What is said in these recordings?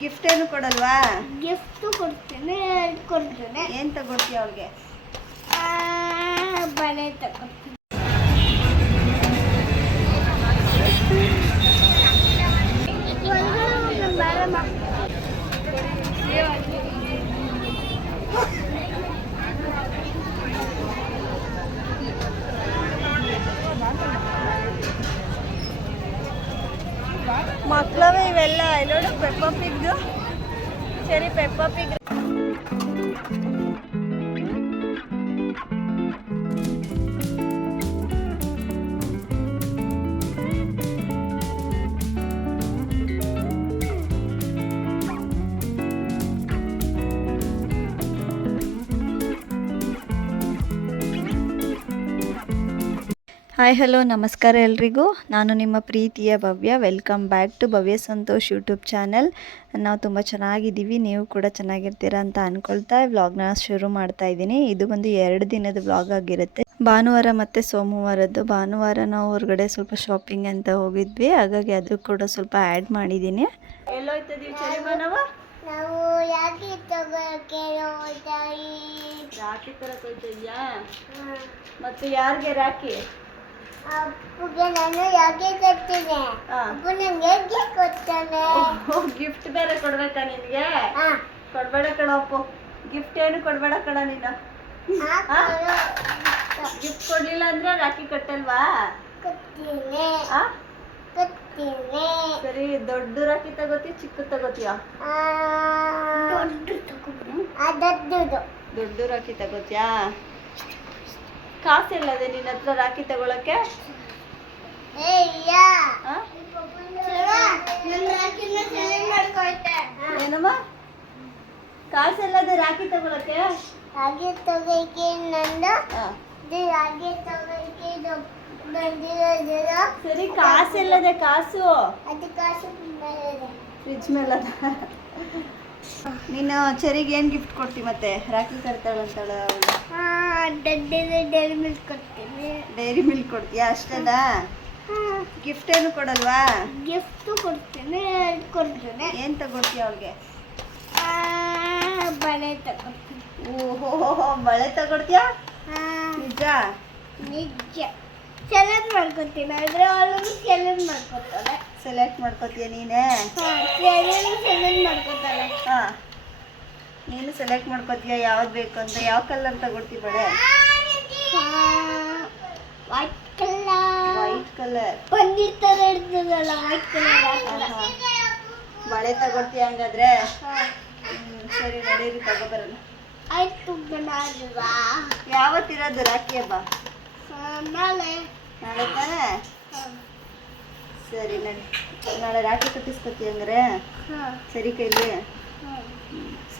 Gift ಏನು ಕೊಡಲ್ವಾ gift ಕೊಡ್ತೇನೆ ಕೊಡ್ತೇನೆ ಏನ್ ತಗೊಡ್ತೀಯ ಅವ್ರಿಗೆ ಬಳೆ ತಗೊಡ್ತೀನಿ ಮಕ್ಳವೇ ಇವೆಲ್ಲ. ನೋಡು ಪೆಪ್ಪ ಪಿಗ್ದು ಸರಿ ಪೆಪ್ಪ ಹಾಯ್ ಹಲೋ ನಮಸ್ಕಾರ ಎಲ್ರಿಗೂ. ನಾನು ನಿಮ್ಮ ಪ್ರೀತಿಯ Bhavya. Welcome back to Bhavya Santosh YouTube channel ನಾವು ತುಂಬ ಚೆನ್ನಾಗಿದ್ದೀವಿ. ನೀವು ಕೂಡ ಚೆನ್ನಾಗಿರ್ತೀರ ಅಂತ ಅಂದ್ಕೊಳ್ತಾ ವ್ಲಾಗ್ನ ಶುರು ಮಾಡ್ತಾ ಇದ್ದೀನಿ. ಇದು ಒಂದು ಎರಡು ದಿನದ ವ್ಲಾಗ್ ಆಗಿರುತ್ತೆ. ಭಾನುವಾರ ಮತ್ತು ಸೋಮವಾರದ್ದು. ಭಾನುವಾರ ನಾವು ಹೊರಗಡೆ ಸ್ವಲ್ಪ ಶಾಪಿಂಗ್ ಅಂತ ಹೋಗಿದ್ವಿ. ಹಾಗಾಗಿ ಅದು ಕೂಡ ಸ್ವಲ್ಪ ಆ್ಯಡ್ ಮಾಡಿದ್ದೀನಿ. ರಾಖಿ ತರಕ್ಕೆ ಮತ್ತು ಯಾರಿಗೆ ರಾಖಿ? ಗಿಫ್ಟ್ ಬೇರೆ ಕೊಡ್ಬೇಕಾ ನಿನಗೆ? ಹಾ ಕೊಡ್ಬೇಡ ಕಣ ಅಪ್ಪು. ಗಿಫ್ಟ್ ಏನು ಕೊಡ್ಬೇಡ ಕಣ ನೀನು. ಗಿಫ್ಟ್ ಕೊಡ್ಲಿಲ್ಲ ಅಂದ್ರೆ ರಾಖಿ ಕಟ್ಟಲ್ವಾ? ಸರಿ ದೊಡ್ಡ ರಾಖಿ ತಗೋತಿ ಚಿಕ್ಕ ತಗೋತೀಯ? ದೊಡ್ಡ ರಾಖಿ ತಗೋತೀಯಾ? ಕಾಸೆಲ್ಲದೆ ನಿನ್ನ ಹತ್ರ ರಾಖಿ ತಗೊಳಕ್ಕೆ? ಏನಮ್ಮ? ಕಾಸೆಲ್ಲದೆ ರಾಖಿ ತಗೊಳಕ್ಕೆ? ಹಾಗೆ ತಗೋಕೆ ನಂದು. ಸರಿ ಕಾಸೆಲ್ಲದೆ ಕಾಸು. ಅದು ಕಾಸು ಫ್ರಿಜ್ ಮೇಲೆ ನೀನು ಚೆರಿಗೆ ಏನು ಗಿಫ್ಟ್ ಕೊಡ್ತಿ ಮತ್ತೆ? ರಾಖಿ ದೊಡ್ಡದು ಡೈರಿ ಮಿಲ್ಕ್ ಕೊಡ್ತೀನಿ. ಡೈರಿ ಮಿಲ್ಕ್ ಕೊಡ್ತೀಯಾ? ಅಷ್ಟೇನಾ? ಗಿಫ್ಟ್ ಏನು ಕೊಡಲ್ವಾ? ಗಿಫ್ಟ್ ಕೊಡ್ತೀನಿ ಕೊಡ್ತೀನಿ. ಏನು ತಗೊಳ್ತೀಯ ಅವ್ಳಿಗೆ? ಬಳೆ ತಗೊಡ್ತೀನಿ ಓಹೋ ಬಳೆ ತಗೊಡ್ತೀಯಾ ಹಾ ನಿಜ? ನಿಜ. ಸೆಲೆಕ್ಟ್ ಮಾಡ್ಕೊತೀನಿ ಆದರೆ ಅವಳು ಸೆಲೆಕ್ಟ್ ಮಾಡ್ಕೊತಾಳೆ. ಸೆಲೆಕ್ಟ್ ಮಾಡ್ಕೊತೀಯ ನೀನೇ? ಸೆಲೆಕ್ಟ್ ಮಾಡ್ಕೊತಾಳೆ. ಹಾಂ. ನೀನು ಸೆಲೆಕ್ಟ್ ಮಾಡ್ಕೋತೀಯ ಯಾವ್ದು ಬೇಕು ಅಂತ ಯಾವ ಕಲರ್ ತಗೊಳ್ತಿ ಬಳೆ white colour white colour paneer ತರ ಇರ್ತದಲ್ಲ ವೈಟ್ ಕಲರ್. ಬಳೆ ತಗೊಡ್ತೀಯ ಹಂಗಾದ್ರೆ? ಸರಿ ನಡೀರಿ ತಗೋಬರೋಣ ಆಯ್ತು ಯಾವತ್ತಿರೋದು? ರಾಖಿ ಹಬ್ಬ? ನಾಳೆ ನಾಳೆ ತಾನೇ. ಸರಿ ನಡಿ. ನಾಳೆ ರಾಖಿ ಕಟ್ಟಿಸ್ಕೊತೀಯ ಹಂಗಾರೆ. ಸರಿ ಕೈಲಿ? ಹಾ.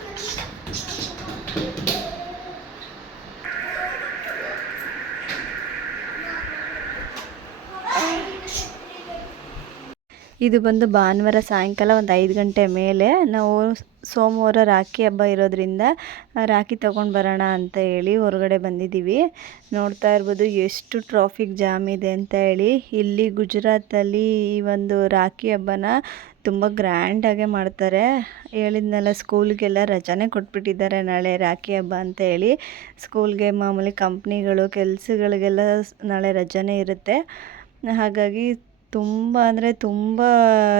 ಇದು ಬಂದು ಭಾನುವಾರ ಸಾಯಂಕಾಲ ಒಂದು ಐದು ಗಂಟೆ ಮೇಲೆ. ನಾವು ಸೋಮವಾರ ರಾಖಿ ಹಬ್ಬ ಇರೋದ್ರಿಂದ ರಾಖಿ ತೊಗೊಂಡು ಬರೋಣ ಅಂತ ಹೇಳಿ ಹೊರಗಡೆ ಬಂದಿದ್ದೀವಿ. ನೋಡ್ತಾ ಇರ್ಬೋದು ಎಷ್ಟು ಟ್ರಾಫಿಕ್ ಜಾಮ್ ಇದೆ ಅಂತ ಹೇಳಿ. ಇಲ್ಲಿ ಗುಜರಾತಲ್ಲಿ ಈ ಒಂದು ರಾಖಿ ಹಬ್ಬನ ತುಂಬ ಗ್ರ್ಯಾಂಡಾಗೆ ಮಾಡ್ತಾರೆ. ಹೇಳಿದ್ನಲ್ಲ, ಸ್ಕೂಲ್ಗೆಲ್ಲ ರಜಾನೇ ಕೊಟ್ಬಿಟ್ಟಿದ್ದಾರೆ ನಾಳೆ ರಾಖಿ ಹಬ್ಬ ಅಂತ ಹೇಳಿ. ಸ್ಕೂಲ್ಗೆ ಮಾಮೂಲಿ ಕಂಪ್ನಿಗಳು, ಕೆಲಸಗಳಿಗೆಲ್ಲ ನಾಳೆ ರಜಾನೇ ಇರುತ್ತೆ. ಹಾಗಾಗಿ ತುಂಬ ಅಂದರೆ ತುಂಬ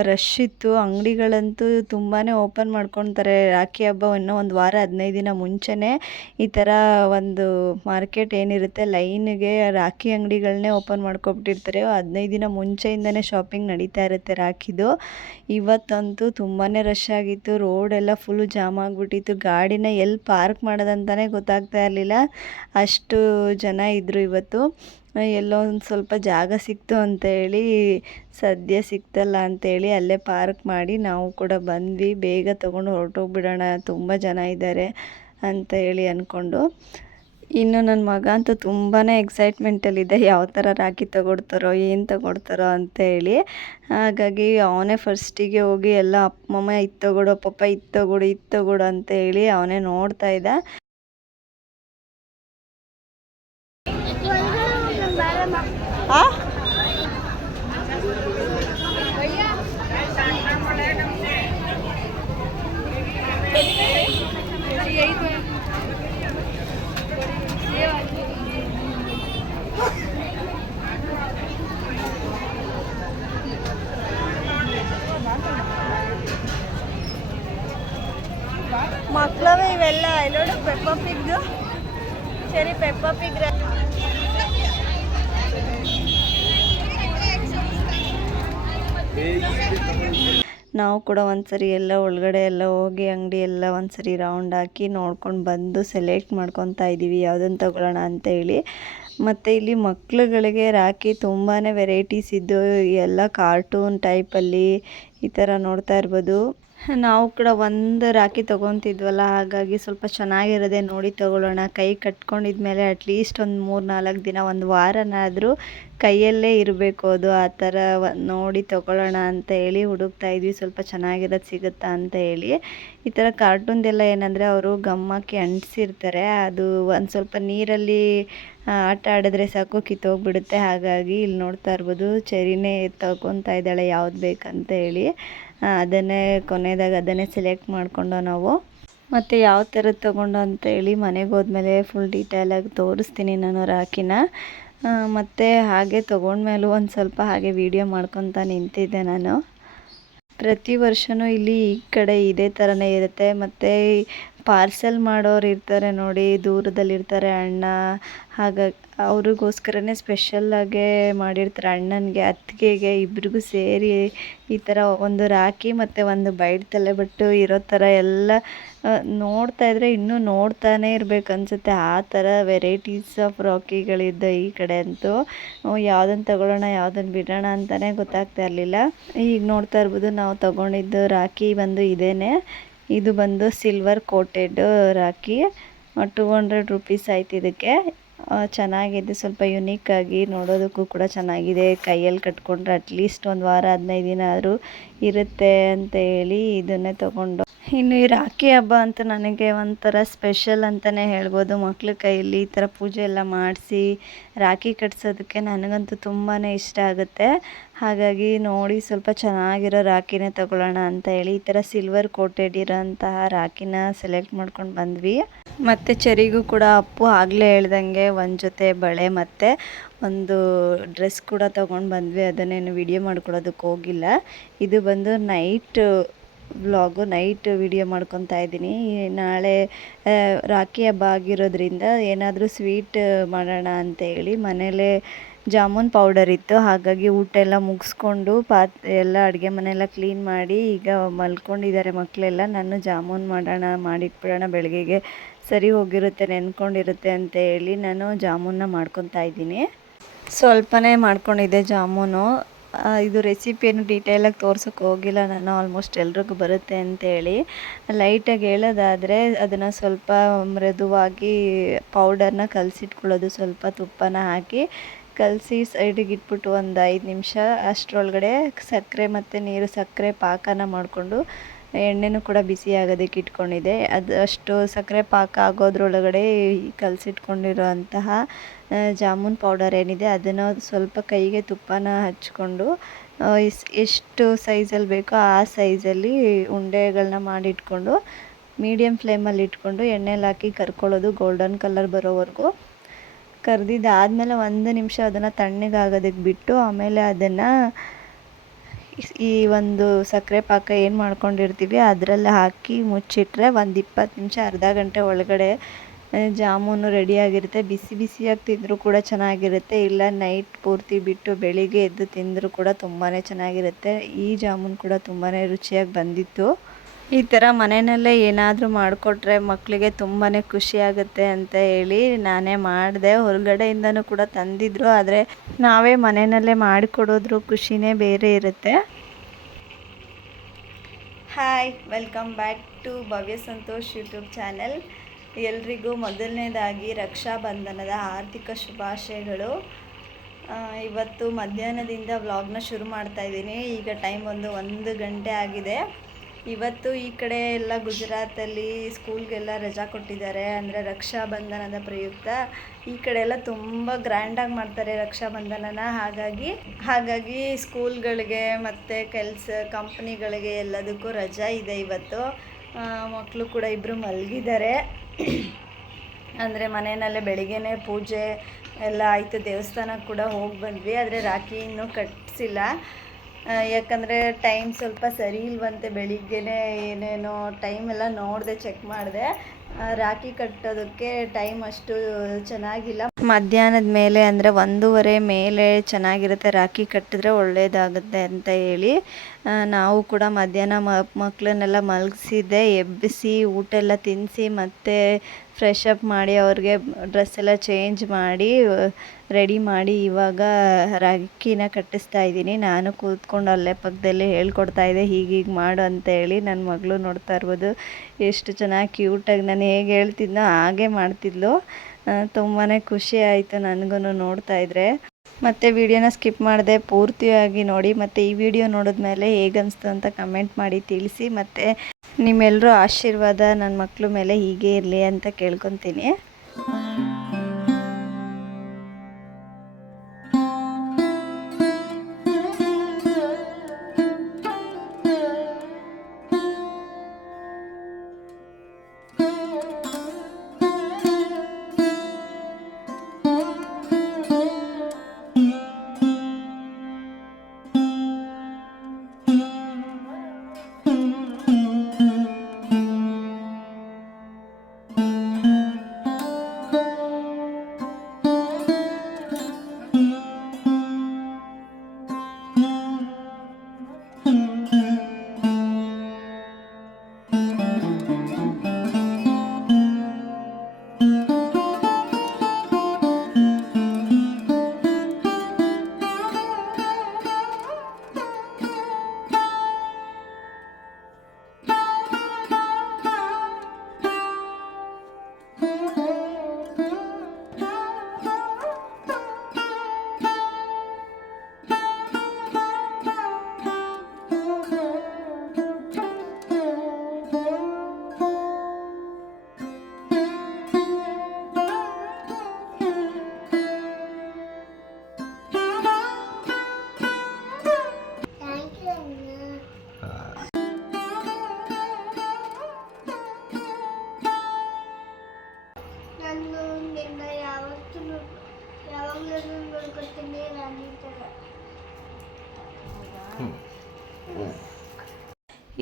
ರಶ್ ಇತ್ತು. ಅಂಗಡಿಗಳಂತೂ ತುಂಬಾ ಓಪನ್ ಮಾಡ್ಕೊತಾರೆ ರಾಖಿ ಹಬ್ಬವನ್ನು ಒಂದು ವಾರ, ಹದಿನೈದು ದಿನ ಮುಂಚೆನೇ. ಈ ಥರ ಒಂದು ಮಾರ್ಕೆಟ್ ಏನಿರುತ್ತೆ, ಲೈನ್ಗೆ ರಾಖಿ ಅಂಗಡಿಗಳನ್ನೇ ಓಪನ್ ಮಾಡ್ಕೊಬಿಟ್ಟಿರ್ತಾರೆ. ಹದಿನೈದು ದಿನ ಮುಂಚೆಯಿಂದನೇ ಶಾಪಿಂಗ್ ನಡೀತಾ ಇರುತ್ತೆ ರಾಖಿದು. ಇವತ್ತಂತೂ ತುಂಬಾ ರಶ್ ಆಗಿತ್ತು. ರೋಡೆಲ್ಲ ಫುಲ್ಲು ಜಾಮ್ ಆಗಿಬಿಟ್ಟಿತ್ತು. ಗಾಡಿನ ಎಲ್ಲಿ ಪಾರ್ಕ್ ಮಾಡೋದಂತಲೇ ಗೊತ್ತಾಗ್ತಾ ಇರಲಿಲ್ಲ. ಅಷ್ಟು ಜನ ಇದ್ದರು ಇವತ್ತು. ಎಲ್ಲೋ ಒಂದು ಸ್ವಲ್ಪ ಜಾಗ ಸಿಕ್ತು ಅಂತೇಳಿ ಸದ್ಯ ಸಿಕ್ತಲ್ಲ ಅಂತೇಳಿ ಅಲ್ಲೇ ಪಾರ್ಕ್ ಮಾಡಿ ನಾವು ಕೂಡ ಬಂದ್ವಿ. ಬೇಗ ತೊಗೊಂಡು ಹೊರಟೋಗ್ಬಿಡೋಣ, ತುಂಬ ಜನ ಇದ್ದಾರೆ ಅಂತ ಹೇಳಿ ಅಂದ್ಕೊಂಡು ಇನ್ನು ನನ್ನ ಮಗ ಅಂತೂ ತುಂಬಾ ಎಕ್ಸೈಟ್ಮೆಂಟಲ್ಲಿದೆ ಯಾವ ಥರ ರಾಖಿ ತಗೊಡ್ತಾರೋ, ಏನು ತಗೊಡ್ತಾರೋ ಅಂತ ಹೇಳಿ. ಹಾಗಾಗಿ ಅವನೇ ಫಸ್ಟಿಗೆ ಹೋಗಿ ಎಲ್ಲ ಅಪ್ಪಮ್ಮ ಇದು ತಗೊಡು ಪಪ್ಪ ಇದು ತಗೊಡು ಇದು ತಗೊಡು ಅಂತ ಹೇಳಿ ಅವನೇ ನೋಡ್ತಾ ಇದ್ದ. ಆ? ಮಕ್ಳವೇ ಇವೆಲ್ಲ ನೋಡು ಪೆಪ್ಪ ಪಿಗ್ ಸರಿ ಪೆಪ್ಪ ಪಿಗ್ ನಾವು ಕೂಡ ಒಂದ್ಸರಿ ಎಲ್ಲ ಒಳಗಡೆ ಎಲ್ಲ ಹೋಗಿ ಅಂಗಡಿ ಎಲ್ಲ ಒಂದ್ಸರಿ ರೌಂಡ್ ಹಾಕಿ ನೋಡ್ಕೊಂಡು ಬಂದು ಸೆಲೆಕ್ಟ್ ಮಾಡ್ಕೊತಾ ಇದ್ದೀವಿ ಯಾವುದನ್ನು ತಗೊಳ್ಳೋಣ ಅಂತ ಹೇಳಿ. ಮತ್ತು ಇಲ್ಲಿ ಮಕ್ಳುಗಳಿಗೆ ರಾಖಿ ತುಂಬಾ ವೆರೈಟೀಸ್ ಇದ್ದು ಎಲ್ಲ ಕಾರ್ಟೂನ್ ಟೈಪಲ್ಲಿ ಈ ಥರ ನೋಡ್ತಾ ಇರ್ಬೋದು. ನಾವು ಕೂಡ ಒಂದು ರಾಖಿ ತೊಗೊತಿದ್ವಲ್ಲ, ಹಾಗಾಗಿ ಸ್ವಲ್ಪ ಚೆನ್ನಾಗಿರೋದೆ ನೋಡಿ ತೊಗೊಳ್ಳೋಣ. ಕೈ ಕಟ್ಕೊಂಡಿದ್ಮೇಲೆ ಅಟ್ಲೀಸ್ಟ್ ಒಂದು ಮೂರು ನಾಲ್ಕು ದಿನ, ಒಂದು ವಾರನಾದರೂ ಕೈಯಲ್ಲೇ ಇರಬೇಕು ಅದು. ಆ ಥರ ನೋಡಿ ತೊಗೊಳ್ಳೋಣ ಅಂತ ಹೇಳಿ ಹುಡುಕ್ತಾ ಇದ್ವಿ. ಸ್ವಲ್ಪ ಚೆನ್ನಾಗಿರೋದು ಸಿಗುತ್ತಾ ಅಂತ ಹೇಳಿ. ಈ ಥರ ಕಾರ್ಟೂನ್ದೆಲ್ಲ ಏನಂದರೆ ಅವರು ಗಮ್ಮಕ್ಕೆ ಅಂಟಿಸಿರ್ತಾರೆ. ಅದು ಒಂದು ಸ್ವಲ್ಪ ನೀರಲ್ಲಿ ಆಟ ಆಡಿದ್ರೆ ಸಾಕು, ಕಿತ್ತೋಗ್ಬಿಡುತ್ತೆ. ಹಾಗಾಗಿ ಇಲ್ಲಿ ನೋಡ್ತಾ ಇರ್ಬೋದು. ಚರಿನೇ ತಗೊತಾ ಇದ್ದಾಳೆ, ಯಾವ್ದು ಬೇಕಂತ ಹೇಳಿ. ಅದನ್ನೇ ಕೊನೆಯದಾಗ ಅದನ್ನೇ ಸೆಲೆಕ್ಟ್ ಮಾಡಿಕೊಂಡು ನಾವು. ಮತ್ತು ಯಾವ ಥರದ್ದು ತೊಗೊಂಡು ಅಂತ ಹೇಳಿ ಮನೆಗೆ ಹೋದ್ಮೇಲೆ ಫುಲ್ ಡೀಟೇಲಾಗಿ ತೋರಿಸ್ತೀನಿ ನಾನು ರಾಕಿನ ಮತ್ತು ಹಾಗೆ ತೊಗೊಂಡ್ಮೇಲೂ ಒಂದು ಸ್ವಲ್ಪ ಹಾಗೆ ವೀಡಿಯೋ ಮಾಡ್ಕೊತ ನಿಂತಿದ್ದೆ ನಾನು. ಪ್ರತಿ ವರ್ಷವೂ ಇಲ್ಲಿ ಈ ಕಡೆ ಇದೇ ಥರನೇ ಇರುತ್ತೆ. ಮತ್ತು ಪಾರ್ಸೆಲ್ ಮಾಡೋರು ಇರ್ತಾರೆ ನೋಡಿ, ದೂರದಲ್ಲಿರ್ತಾರೆ ಅಣ್ಣ. ಹಾಗಾಗಿ ಅವ್ರಿಗೋಸ್ಕರನೇ ಸ್ಪೆಷಲ್ಲಾಗೇ ಮಾಡಿರ್ತಾರೆ ಅಣ್ಣನಿಗೆ, ಅತ್ತಿಗೆಗೆ, ಇಬ್ರಿಗೂ ಸೇರಿ ಈ ಥರ ಒಂದು ರಾಖಿ ಮತ್ತು ಒಂದು ಬೈಟ್ ತಲೆಬಟ್ಟು ಇರೋ ಥರ ಎಲ್ಲ ನೋಡ್ತಾ ಇದ್ರೆ ಇನ್ನೂ ನೋಡ್ತಾನೆ ಇರಬೇಕು ಅನಿಸುತ್ತೆ. ಆ ಥರ ವೆರೈಟೀಸ್ ಆಫ್ ರಾಕಿಗಳಿದ್ದ ಈ ಕಡೆ ಅಂತೂ. ಯಾವುದನ್ನು ತಗೊಳ್ಳೋಣ ಯಾವುದನ್ನು ಬಿಡೋಣ ಅಂತಲೇ ಗೊತ್ತಾಗ್ತಾ ಇರಲಿಲ್ಲ. ಈಗ ನೋಡ್ತಾ ಇರ್ಬೋದು, ನಾವು ತಗೊಂಡಿದ್ದು ರಾಖಿ ಬಂದು ಇದೇನೆ. ಇದು ಬಂದು silver coated rakhi. Two hundred rupees ಆಯ್ತು ಇದಕ್ಕೆ. ಚೆನ್ನಾಗಿದೆ. ಸ್ವಲ್ಪ ಯುನೀಕ್ ಆಗಿ ನೋಡೋದಕ್ಕೂ ಕೂಡ ಚೆನ್ನಾಗಿದೆ. ಕೈಯಲ್ಲಿ ಕಟ್ಕೊಂಡ್ರೆ ಅಟ್ಲೀಸ್ಟ್ ಒಂದು ವಾರ, ಹದಿನೈದು ದಿನ ಆದರೂ ಇರುತ್ತೆ ಅಂತ ಹೇಳಿ ಇದನ್ನೇ ತಗೊಂಡು ಇನ್ನು ಈ ರಾಖಿ ಹಬ್ಬ ಅಂತ ನನಗೆ ಒಂಥರ ಸ್ಪೆಷಲ್ ಅಂತಲೇ ಹೇಳ್ಬೋದು. ಮಕ್ಳ ಕೈಯಲ್ಲಿ ಈ ಥರ ಪೂಜೆ ಎಲ್ಲ ಮಾಡಿಸಿ ರಾಖಿ ಕಟ್ಸೋದಕ್ಕೆ ನನಗಂತೂ ತುಂಬಾ ಇಷ್ಟ ಆಗುತ್ತೆ. ಹಾಗಾಗಿ ನೋಡಿ ಸ್ವಲ್ಪ ಚೆನ್ನಾಗಿರೋ ರಾಖಿನೇ ತಗೊಳ್ಳೋಣ ಅಂತ ಹೇಳಿ ಈ ಥರ ಸಿಲ್ವರ್ ಕೋಟೆಡ್ ಇರೋಂತಹ ರಾಖಿನ ಸೆಲೆಕ್ಟ್ ಮಾಡ್ಕೊಂಡು ಬಂದ್ವಿ. ಮತ್ತು ಚರಿಗೂ ಕೂಡ ಅಪ್ಪು ಆಗಲೇ ಹೇಳ್ದಂಗೆ ಒಂದು ಜೊತೆ ಬಳೆ ಮತ್ತು ಒಂದು ಡ್ರೆಸ್ ಕೂಡ ತೊಗೊಂಡು ಬಂದ್ವಿ. ಅದನ್ನೇನು ವಿಡಿಯೋ ಮಾಡ್ಕೊಳ್ಳೋದಕ್ಕೆ ಹೋಗಿಲ್ಲ. ಇದು ಬಂದು ನೈಟ್ ವ್ಲಾಗು ನೈಟ್ ವಿಡಿಯೋ ಮಾಡ್ಕೊತಾ ಇದ್ದೀನಿ. ನಾಳೆ ರಾಖಿ ಹಬ್ಬ ಆಗಿರೋದ್ರಿಂದ ಏನಾದರೂ ಸ್ವೀಟ್ ಮಾಡೋಣ ಅಂತ ಹೇಳಿ ಮನೇಲೇ ಜಾಮೂನ್ ಪೌಡರ್ ಇತ್ತು. ಹಾಗಾಗಿ ಊಟ ಎಲ್ಲ ಮುಗಿಸ್ಕೊಂಡು ಪಾತ್, ಎಲ್ಲ ಅಡುಗೆ ಮನೆಯೆಲ್ಲ ಕ್ಲೀನ್ ಮಾಡಿ ಈಗ ಮಲ್ಕೊಂಡಿದ್ದಾರೆ ಮಕ್ಕಳೆಲ್ಲ ನಾನು ಜಾಮೂನ್ ಮಾಡೋಣ, ಮಾಡಿಟ್ಬಿಡೋಣ, ಬೆಳಗ್ಗೆಗೆ ಸರಿ ಹೋಗಿರುತ್ತೆ, ನೆನ್ಕೊಂಡಿರುತ್ತೆ ಅಂತ ಹೇಳಿ ನಾನು ಜಾಮೂನ್ನ ಮಾಡ್ಕೊತಾ ಇದ್ದೀನಿ. ಸ್ವಲ್ಪನೇ ಮಾಡ್ಕೊಂಡಿದ್ದೆ ಜಾಮೂನು. ಇದು ರೆಸಿಪಿಯನ್ನು ಡೀಟೇಲಾಗಿ ತೋರ್ಸೋಕೆ ಹೋಗಿಲ್ಲ ನಾನು ಆಲ್ಮೋಸ್ಟ್ ಎಲ್ರಿಗೂ ಬರುತ್ತೆ ಅಂತೇಳಿ. ಲೈಟಾಗಿ ಹೇಳೋದಾದರೆ ಅದನ್ನು ಸ್ವಲ್ಪ ಮೃದುವಾಗಿ ಪೌಡರ್ನ ಕಲಸಿಟ್ಕೊಳ್ಳೋದು, ಸ್ವಲ್ಪ ತುಪ್ಪನ ಹಾಕಿ ಕಲಸಿ ಸೈಡಿಗೆ ಇಟ್ಬಿಟ್ಟು ಒಂದು ಐದು ನಿಮಿಷ ಅಷ್ಟರೊಳಗಡೆ ಸಕ್ಕರೆ ಮತ್ತು ನೀರು ಸಕ್ಕರೆ ಪಾಕನ ಮಾಡಿಕೊಂಡು ಎಣ್ಣೆನೂ ಕೂಡ ಬಿಸಿ ಆಗೋದಕ್ಕೆ ಇಟ್ಕೊಂಡಿದ್ದೆ ಅದು ಅಷ್ಟು ಸಕ್ಕರೆ ಪಾಕ ಆಗೋದ್ರೊಳಗಡೆ ಈ ಕಲಸಿಟ್ಕೊಂಡಿರೋ ಅಂತಹ ಜಾಮೂನ್ ಪೌಡರ್ ಏನಿದೆ ಅದನ್ನು ಸ್ವಲ್ಪ ಕೈಗೆ ತುಪ್ಪನ ಹಚ್ಕೊಂಡು ಎಷ್ಟು ಸೈಜಲ್ಲಿ ಬೇಕೋ ಆ ಸೈಜಲ್ಲಿ ಉಂಡೆಗಳನ್ನ ಮಾಡಿಟ್ಕೊಂಡು ಮೀಡಿಯಮ್ ಫ್ಲೇಮಲ್ಲಿ ಇಟ್ಕೊಂಡು ಎಣ್ಣೆಲಿ ಹಾಕಿ ಕರ್ಕೊಳ್ಳೋದು ಗೋಲ್ಡನ್ ಕಲರ್ ಬರೋವರೆಗೂ. ಕರ್ದಿದ್ದಾದಮೇಲೆ ಒಂದು ನಿಮಿಷ ಅದನ್ನು ತಣ್ಣಗಾಗೋದಕ್ಕೆ ಬಿಟ್ಟು ಆಮೇಲೆ ಅದನ್ನು ಈ ಒಂದು ಸಕ್ಕರೆ ಪಾಕ ಏನು ಮಾಡ್ಕೊಂಡಿರ್ತೀವಿ ಅದರಲ್ಲಿ ಹಾಕಿ ಮುಚ್ಚಿಟ್ರೆ ಒಂದು ಇಪ್ಪತ್ತು ನಿಮಿಷ, ಅರ್ಧ ಗಂಟೆ ಒಳಗಡೆ ಜಾಮೂನು ರೆಡಿಯಾಗಿರುತ್ತೆ ಬಿಸಿ ಬಿಸಿಯಾಗಿ ತಿಂದರೂ ಕೂಡ ಚೆನ್ನಾಗಿರುತ್ತೆ. ಇಲ್ಲ ನೈಟ್ ಪೂರ್ತಿ ಬಿಟ್ಟು ಬೆಳಿಗ್ಗೆ ಎದ್ದು ತಿಂದರೂ ಕೂಡ ತುಂಬಾ ಚೆನ್ನಾಗಿರುತ್ತೆ. ಈ ಜಾಮೂನು ಕೂಡ ತುಂಬಾ ರುಚಿಯಾಗಿ ಬಂದಿತ್ತು. ಈ ಥರ ಮನೆಯಲ್ಲೇ ಏನಾದರೂ ಮಾಡಿಕೊಟ್ರೆ ಮಕ್ಕಳಿಗೆ ತುಂಬಾ ಖುಷಿಯಾಗುತ್ತೆ ಅಂತ ಹೇಳಿ ನಾನೇ ಮಾಡಿದೆ. ಹೊರಗಡೆಯಿಂದನೂ ಕೂಡ ತಂದಿದ್ರು, ಆದರೆ ನಾವೇ ಮನೆಯಲ್ಲೇ ಮಾಡಿಕೊಡೋದ್ರ ಖುಷಿನೇ ಬೇರೆ ಇರುತ್ತೆ. Hi welcome back to Bhavya Santosh YouTube channel ಎಲ್ರಿಗೂ ಮೊದಲನೇದಾಗಿ ರಕ್ಷಾಬಂಧನದ ಆರ್ಥಿಕ ಶುಭಾಶಯಗಳು. ಇವತ್ತು ಮಧ್ಯಾಹ್ನದಿಂದ ವ್ಲಾಗ್ನ ಶುರು ಮಾಡ್ತಾ ಇದ್ದೀನಿ. ಈಗ ಟೈಮ್ ಒಂದು ಒಂದು ಗಂಟೆ ಆಗಿದೆ. ಇವತ್ತು ಈ ಕಡೆ ಎಲ್ಲ ಗುಜರಾತಲ್ಲಿ ಸ್ಕೂಲ್ಗೆಲ್ಲ ರಜಾ ಕೊಟ್ಟಿದ್ದಾರೆ. ಅಂದರೆ ರಕ್ಷಾಬಂಧನದ ಪ್ರಯುಕ್ತ ಈ ಕಡೆ ಎಲ್ಲ ತುಂಬ ಗ್ರ್ಯಾಂಡಾಗಿ ಮಾಡ್ತಾರೆ ರಕ್ಷಾ ಬಂಧನನ ಹಾಗಾಗಿ ಹಾಗಾಗಿ ಸ್ಕೂಲ್ಗಳಿಗೆ ಮತ್ತು ಕೆಲಸ, ಕಂಪ್ನಿಗಳಿಗೆ ಎಲ್ಲದಕ್ಕೂ ರಜಾ ಇದೆ ಇವತ್ತು. ಮಕ್ಕಳು ಕೂಡ ಇಬ್ಬರು ಮಲಗಿದ್ದಾರೆ. ಅಂದರೆ ಮನೆಯಲ್ಲೇ ಬೆಳಿಗ್ಗೆನೇ ಪೂಜೆ ಎಲ್ಲ ಆಯಿತು. ದೇವಸ್ಥಾನಕ್ಕೆ ಕೂಡ ಹೋಗಿ ಬಂದ್ವಿ. ಆದರೆ ರಾಖಿ ಇನ್ನೂ ಕಟ್ಟಿಸಿಲ್ಲ ಯಾಕಂದರೆ ಟೈಮ್ ಸ್ವಲ್ಪ ಸರಿ ಇಲ್ವಂತೆ, ಬೆಳಿಗ್ಗೆನೇ ಏನೇನೋ ಟೈಮ್ ಎಲ್ಲ ನೋಡಿದೆ ಚೆಕ್ ಮಾಡಿದೆ. ರಾಖಿ ಕಟ್ಟೋದಕ್ಕೆ ಟೈಮ್ ಅಷ್ಟು ಚೆನ್ನಾಗಿಲ್ಲ. ಮಧ್ಯಾಹ್ನದ ಮೇಲೆ ಅಂದರೆ ಒಂದೂವರೆ ಮೇಲೆ ಚೆನ್ನಾಗಿರುತ್ತೆ, ರಾಖಿ ಕಟ್ಟಿದ್ರೆ ಒಳ್ಳೆಯದಾಗುತ್ತೆ ಅಂತ ಹೇಳಿ. ನಾವು ಕೂಡ ಮಧ್ಯಾಹ್ನ ಮಕ್ಕಳನ್ನೆಲ್ಲ ಮಲಗಿಸಿದ್ದೆ, ಎಬ್ಬಿಸಿ ಊಟ ಎಲ್ಲ ತಿನ್ನಿಸಿ ಮತ್ತೆ ಫ್ರೆಶ್ ಅಪ್ ಮಾಡಿ ಅವ್ರಿಗೆ ಡ್ರೆಸ್ ಎಲ್ಲ ಚೇಂಜ್ ಮಾಡಿ ರೆಡಿ ಮಾಡಿ ಇವಾಗ ರಾಗಿನ ಕಟ್ಟಿಸ್ತಾ ಇದ್ದೀನಿ. ನಾನು ಕೂತ್ಕೊಂಡು ಅಲ್ಲೇ ಪಕ್ಕದಲ್ಲಿ ಹೇಳ್ಕೊಡ್ತಾ ಇದ್ದೆ, ಹೀಗೆ ಹೀಗೆ ಮಾಡು ಅಂತ ಹೇಳಿ ನನ್ನ ಮಗಳು ನೋಡ್ತಾ ಇರ್ಬೋದು. ಎಷ್ಟು ಚೆನ್ನಾಗಿ ಕ್ಯೂಟಾಗಿ ನಾನು ಹೇಗೆ ಹೇಳ್ತಿದ್ನೋ ಹಾಗೆ ಮಾಡ್ತಿದ್ಲು. ತುಂಬಾ ಖುಷಿ ಆಯಿತು ನನಗೂ ನೋಡ್ತಾ ಇದ್ರೆ. ಮತ್ತು ವಿಡಿಯೋನ ಸ್ಕಿಪ್ ಮಾಡಿದೆ ಪೂರ್ತಿಯಾಗಿ ನೋಡಿ ಮತ್ತು ಈ ವಿಡಿಯೋ ನೋಡಿದ್ಮೇಲೆ ಹೇಗನ್ನಿಸ್ತು ಅಂತ ಕಮೆಂಟ್ ಮಾಡಿ ತಿಳಿಸಿ ಮತ್ತು ನಿಮ್ಮೆಲ್ಲರೂ ಆಶೀರ್ವಾದ ನನ್ನ ಮಕ್ಕಳ ಮೇಲೆ ಹೀಗೆ ಇರಲಿ ಅಂತ ಕೇಳ್ಕೊತೀನಿ.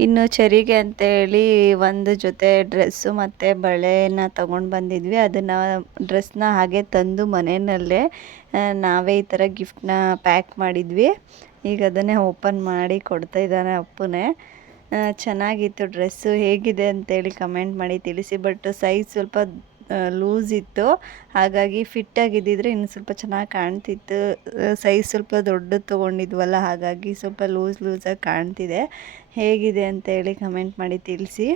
ಇನ್ನು ಚರಿಗೆ ಅಂತ ಹೇಳಿ ಒಂದು ಜೊತೆ ಡ್ರೆಸ್ಸು ಮತ್ತು ಬಳೆನ ತಗೊಂಡು ಬಂದಿದ್ವಿ. ಅದನ್ನು ಡ್ರೆಸ್ನ ಹಾಗೆ ತಂದು ಮನೆಯಲ್ಲೇ ನಾವೇ ಈ ಥರ ಗಿಫ್ಟ್ನ ಪ್ಯಾಕ್ ಮಾಡಿದ್ವಿ. ಈಗ ಅದನ್ನೇ ಓಪನ್ ಮಾಡಿ ಕೊಡ್ತಾ ಇದ್ದಾನೆ ಅಪ್ಪನೇ. ಚೆನ್ನಾಗಿತ್ತು ಡ್ರೆಸ್ಸು ಹೇಗಿದೆ ಅಂತೇಳಿ ಕಮೆಂಟ್ ಮಾಡಿ ತಿಳಿಸಿ. ಬಟ್ ಸೈಜ್ ಸ್ವಲ್ಪ ಲೂಸ್ ಇತ್ತು. ಹಾಗಾಗಿ ಫಿಟ್ ಆಗಿದ್ದಿದ್ರೆ ಇನ್ನು ಸ್ವಲ್ಪ ಚೆನ್ನಾಗಿ ಕಾಣ್ತಿತ್ತು. ಸೈಜ್ ಸ್ವಲ್ಪ ದೊಡ್ಡದು ತೊಗೊಂಡಿದ್ವಲ್ಲ, ಹಾಗಾಗಿ ಸ್ವಲ್ಪ ಲೂಸ್ ಲೂಸಾಗಿ ಕಾಣ್ತಿದೆ. ಹೇಗಿದೆ ಅಂತೇಳಿ ಕಮೆಂಟ್ ಮಾಡಿ ತಿಳಿಸಿ.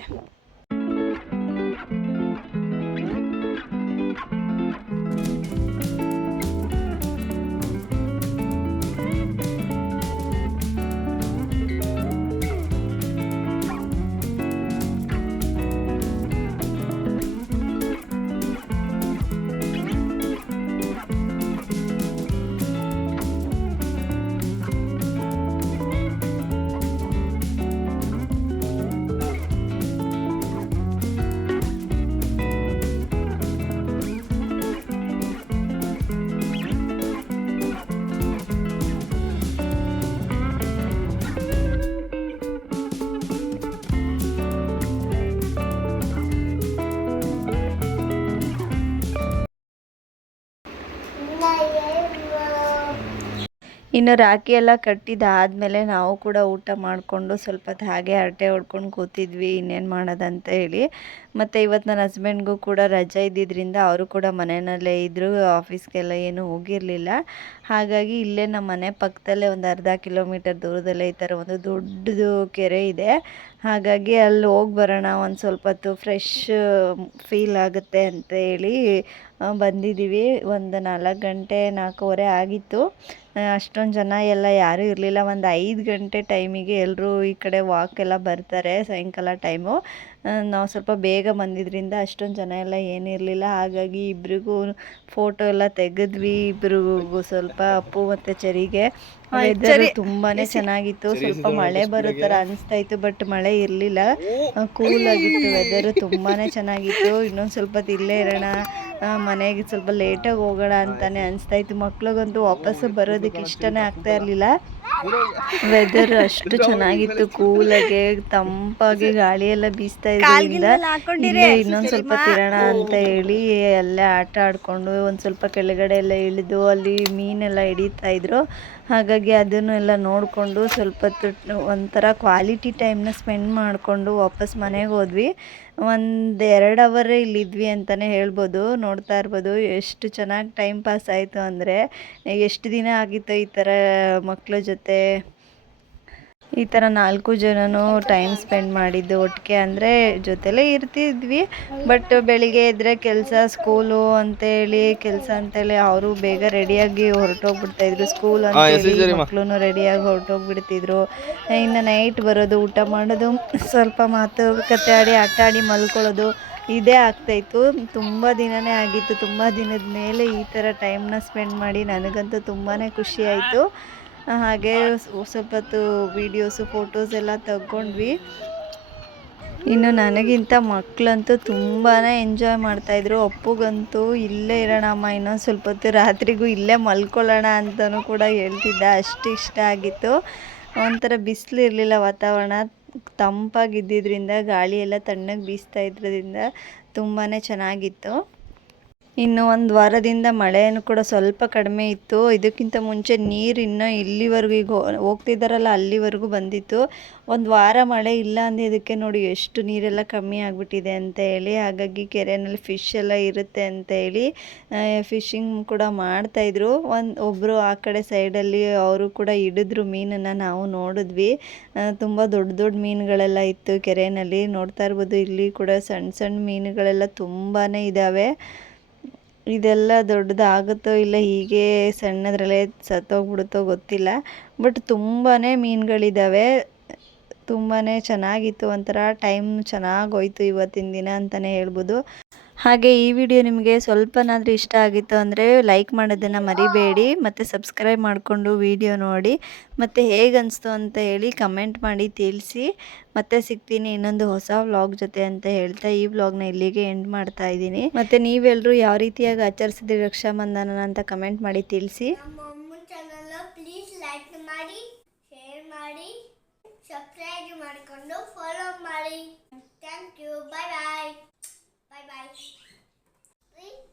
ಇನ್ನು ರಾಖಿ ಎಲ್ಲ ಕಟ್ಟಿದಾದ್ಮೇಲೆ ನಾವು ಕೂಡ ಊಟ ಮಾಡಿಕೊಂಡು ಸ್ವಲ್ಪ ಹೊತ್ತು ಹಾಗೆ ಹರಟೆ ಹೊಡ್ಕೊಂಡು ಕೂತಿದ್ವಿ, ಇನ್ನೇನು ಮಾಡೋದಂತ ಹೇಳಿ. ಮತ್ತು ಇವತ್ತು ನನ್ನ ಹಸ್ಬೆಂಡ್ಗೂ ಕೂಡ ರಜೆ ಇದ್ದಿದ್ದರಿಂದ ಅವರು ಕೂಡ ಮನೆಯಲ್ಲೇ ಇದ್ದರು ಆಫೀಸ್ಗೆಲ್ಲ ಏನೂ ಹೋಗಿರಲಿಲ್ಲ. ಹಾಗಾಗಿ ಇಲ್ಲೇ ನಮ್ಮ ಮನೆ ಪಕ್ಕದಲ್ಲೇ ಒಂದು ಅರ್ಧ ಕಿಲೋಮೀಟರ್ ದೂರದಲ್ಲೇ ಈ ಥರ ಒಂದು ದೊಡ್ಡದು ಕೆರೆ ಇದೆ. ಹಾಗಾಗಿ ಅಲ್ಲಿ ಹೋಗಿ ಬರೋಣ, ಒಂದು ಸ್ವಲ್ಪ ಹೊತ್ತು ಫ್ರೆಶ್ ಫೀಲ್ ಆಗುತ್ತೆ ಅಂತ ಹೇಳಿ ಬಂದಿದ್ದೀವಿ ಒಂದು ನಾಲ್ಕು ಗಂಟೆ, ನಾಲ್ಕೂವರೆ ಆಗಿತ್ತು. ಅಷ್ಟೊಂದು ಜನ ಎಲ್ಲ ಯಾರೂ ಇರಲಿಲ್ಲ. ಒಂದು ಐದು ಗಂಟೆ ಟೈಮಿಗೆ ಎಲ್ಲರೂ ಈ ಕಡೆ ವಾಕ್ ಎಲ್ಲ ಬರ್ತಾರೆ, ಸಾಯಂಕಾಲ ಟೈಮು ನಾವು ಸ್ವಲ್ಪ ಬೇಗ ಬಂದಿದ್ದರಿಂದ ಅಷ್ಟೊಂದು ಜನ ಎಲ್ಲ ಏನಿರಲಿಲ್ಲ ಹಾಗಾಗಿ ಇಬ್ರಿಗೂ ಫೋಟೋ ಎಲ್ಲ ತೆಗೆದ್ವಿ. ಇಬ್ಬರಿಗೂ ಸ್ವಲ್ಪ ಅಪ್ಪು ಮತ್ತು ಚರಿಗೆ. ತುಂಬಾ ತುಂಬಾನೇ ಚೆನ್ನಾಗಿತ್ತು. ಸ್ವಲ್ಪ ಮಳೆ ಬರೋ ಥರ ಅನಿಸ್ತಾ ಇತ್ತು ಬಟ್ ಮಳೆ ಇರಲಿಲ್ಲ. ಕೂಲ್ ಆಗಿತ್ತು. ವೆದರು ತುಂಬಾನೇ ಚೆನ್ನಾಗಿತ್ತು. ಇನ್ನೊಂದು ಸ್ವಲ್ಪ ಹೊತ್ತು ಇಲ್ಲೇ ಇರೋಣ. ಮನೆಗೆ ಸ್ವಲ್ಪ ಲೇಟಾಗಿ ಹೋಗೋಣ ಅಂತಾನೆ ಅನಿಸ್ತಾ ಇತ್ತು ಮಕ್ಳಿಗಂತೂ ವಾಪಸ್ಸು ಬರೋದಕ್ಕೆ ಇಷ್ಟನೇ ಆಗ್ತಾ ಇರಲಿಲ್ಲ. ವೆದರ್ ಅಷ್ಟು ಚೆನ್ನಾಗಿತ್ತು ಕೂಲಾಗೆ ತಂಪಾಗಿ ಗಾಳಿ ಎಲ್ಲ ಬೀಸ್ತಾ ಇದ್ರಿಂದ ಇನ್ನೊಂದ್ ಸ್ವಲ್ಪ ತಿರೋಣ ಅಂತ ಹೇಳಿ ಅಲ್ಲೇ ಆಟ ಆಡ್ಕೊಂಡು ಒಂದ್ ಸ್ವಲ್ಪ ಕೆಳಗಡೆ ಎಲ್ಲ ಇಳಿದು ಅಲ್ಲಿ ಮೀನೆಲ್ಲ ಹಿಡಿತಾ ಇದ್ರು. ಹಾಗಾಗಿ ಅದನ್ನು ಎಲ್ಲ ನೋಡಿಕೊಂಡು ಸ್ವಲ್ಪ ಒಂಥರ ಕ್ವಾಲಿಟಿ ಟೈಮ್ನ ಸ್ಪೆಂಡ್ ಮಾಡಿಕೊಂಡು ವಾಪಸ್ ಮನೆಗೆ ಹೋದ್ವಿ. ಒಂದು ಎರಡು ಅವರ್ ಇಲ್ಲಿದ್ವಿ ಅಂತಲೇ ಹೇಳ್ಬೋದು, ನೋಡ್ತಾ ಇರ್ಬೋದು. ಎಷ್ಟು ಚೆನ್ನಾಗಿ ಟೈಮ್ ಪಾಸ್ ಆಯಿತು ಅಂದರೆ, ಎಷ್ಟು ದಿನ ಆಗಿತ್ತು ಈ ಥರ ಮಕ್ಕಳ ಜೊತೆ ಈ ಥರ ನಾಲ್ಕು ಜನನು ಟೈಮ್ ಸ್ಪೆಂಡ್ ಮಾಡಿದ್ದು ಒಟ್ಟಿಗೆ ಅಂದರೆ ಜೊತೆಲೇ ಇರ್ತಿದ್ವಿ. ಬಟ್ ಬೆಳಿಗ್ಗೆ ಇದ್ದರೆ ಕೆಲಸ ಸ್ಕೂಲು ಅಂತೇಳಿ ಕೆಲಸ ಅಂತೇಳಿ ಅವರು ಬೇಗ ರೆಡಿಯಾಗಿ ಹೊರಟೋಗ್ಬಿಡ್ತಾ ಇದ್ರು ಸ್ಕೂಲ್ ಅಂತೇಳಿ ಮಕ್ಕಳು ರೆಡಿಯಾಗಿ ಹೊರಟೋಗ್ಬಿಡ್ತಿದ್ರು. ಇನ್ನು ನೈಟ್ ಬರೋದು ಊಟ ಮಾಡೋದು ಸ್ವಲ್ಪ ಮಾತುಕತೆ ಆಡಿ ಆಟ ಆಡಿ ಮಲ್ಕೊಳ್ಳೋದು ಇದೇ ಆಗ್ತಾಯಿತ್ತು. ತುಂಬ ದಿನನೇ ಆಗಿತ್ತು. ತುಂಬ ದಿನದ ಮೇಲೆ ಈ ಥರ ಟೈಮ್ನ ಸ್ಪೆಂಡ್ ಮಾಡಿ ನನಗಂತೂ ತುಂಬಾ ಖುಷಿ ಆಯಿತು. ಹಾಗೆ ಸ್ವಲ್ಪ ಹೊತ್ತು ವೀಡಿಯೋಸು ಫೋಟೋಸ್ ಎಲ್ಲ ತಗೊಂಡ್ವಿ. ಇನ್ನು ನನಗಿಂತ ಮಕ್ಕಳಂತೂ ತುಂಬಾ ಎಂಜಾಯ್ ಮಾಡ್ತಾಯಿದ್ರು. ಅಪ್ಪುಗಂತೂ ಇಲ್ಲೇ ಇರೋಣಮ್ಮ ಇನ್ನೊಂದು ಸ್ವಲ್ಪ ಹೊತ್ತು ರಾತ್ರಿಗೂ ಇಲ್ಲೇ ಮಲ್ಕೊಳ್ಳೋಣ ಅಂತಲೂ ಕೂಡ ಹೇಳ್ತಿದ್ದ. ಅಷ್ಟು ಇಷ್ಟ ಆಗಿತ್ತು. ಒಂಥರ ಬಿಸಿಲು ಇರಲಿಲ್ಲ ವಾತಾವರಣ. ತಂಪಾಗಿದ್ದಿದ್ರಿಂದ ಗಾಳಿ ಎಲ್ಲ ತಣ್ಣಗೆ ಬೀಸ್ತಾ ಇದ್ರಿಂದ ತುಂಬಾ ಚೆನ್ನಾಗಿತ್ತು. ಇನ್ನು ಒಂದು ವಾರದಿಂದ ಮಳೆಯನ್ನು ಕೂಡ ಸ್ವಲ್ಪ ಕಡಿಮೆ ಇತ್ತು. ಇದಕ್ಕಿಂತ ಮುಂಚೆ ನೀರು ಇನ್ನೂ ಇಲ್ಲಿವರೆಗೂ ಈಗ ಹೋಗ್ತಿದ್ದಾರಲ್ಲ ಅಲ್ಲಿವರೆಗೂ ಬಂದಿತ್ತು. ಒಂದು ವಾರ ಮಳೆ ಇಲ್ಲ ಅಂದಿದ್ದಕ್ಕೆ ನೋಡಿ ಎಷ್ಟು ನೀರೆಲ್ಲ ಕಮ್ಮಿ ಆಗಿಬಿಟ್ಟಿದೆ ಅಂತ ಹೇಳಿ, ಹಾಗಾಗಿ ಕೆರೆಯಲ್ಲಿ ಫಿಶ್ ಎಲ್ಲ ಇರುತ್ತೆ ಅಂತ ಹೇಳಿ ಫಿಶಿಂಗ್ ಕೂಡ ಮಾಡ್ತಾಯಿದ್ರು ಒಂದು ಒಬ್ಬರು ಆ ಕಡೆ ಸೈಡಲ್ಲಿ ಅವರು ಕೂಡ ಹಿಡಿದ್ರು ಮೀನನ್ನು ನಾವು ನೋಡಿದ್ವಿ. ತುಂಬ ದೊಡ್ಡ ದೊಡ್ಡ ಮೀನುಗಳೆಲ್ಲ ಇತ್ತು ಕೆರೆಯಲ್ಲಿ ನೋಡ್ತಾ ಇರ್ಬೋದು ಇಲ್ಲಿ ಕೂಡ ಸಣ್ಣ ಸಣ್ಣ ಮೀನುಗಳೆಲ್ಲ ತುಂಬಾ ಇದ್ದಾವೆ ಇದೆಲ್ಲ ದೊಡ್ಡದಾಗುತ್ತೋ ಇಲ್ಲ ಹೀಗೆ ಸಣ್ಣದ್ರಲ್ಲೇ ಸತ್ತೋಗ್ಬಿಡುತ್ತೋ ಗೊತ್ತಿಲ್ಲ. ಬಟ್ ತುಂಬಾ ಮೀನುಗಳಿದ್ದಾವೆ ತುಂಬಾ ಚೆನ್ನಾಗಿತ್ತು ಒಂಥರ ಟೈಮ್ ಚೆನ್ನಾಗೋಯ್ತು ಇವತ್ತಿನ ದಿನ ಅಂತಲೇ ಹೇಳ್ಬೋದು. ಹಾಗೆ ಈ ವಿಡಿಯೋ ನಿಮಗೆ ಸ್ವಲ್ಪನಾದರೂ ಇಷ್ಟ ಆಗಿತ್ತು ಅಂದರೆ ಲೈಕ್ ಮಾಡೋದನ್ನು ಮರಿಬೇಡಿ, ಮತ್ತು ಸಬ್ಸ್ಕ್ರೈಬ್ ಮಾಡಿಕೊಂಡು ವಿಡಿಯೋ ನೋಡಿ, ಮತ್ತು ಹೇಗೆ ಅನಿಸ್ತು ಅಂತ ಹೇಳಿ ಕಮೆಂಟ್ ಮಾಡಿ ತಿಳಿಸಿ. ಮತ್ತೆ ಸಿಗ್ತೀನಿ ಇನ್ನೊಂದು ಹೊಸ ವ್ಲಾಗ್ ಜೊತೆ ಅಂತ ಹೇಳ್ತಾ ಈ ವ್ಲಾಗ್ನ ಇಲ್ಲಿಗೆ ಎಂಡ್ ಮಾಡ್ತಾ ಇದ್ದೀನಿ. ಮತ್ತು ನೀವೆಲ್ಲರೂ ಯಾವ ರೀತಿಯಾಗಿ ಆಚರಿಸಿದ್ರಿ ರಕ್ಷಾಬಂಧನ ಅಂತ ಕಮೆಂಟ್ ಮಾಡಿ ತಿಳಿಸಿ. ನಮ್ಮ ಮಾಡಿಕೊಂಡು ಫಾಲೋ ಮಾಡಿ ಸಬ್ಸ್ಕ್ರೈಬ್ ಮಾಡಿಕೊಂಡು ಫಾಲೋ ಮಾಡಿ. Bye bye.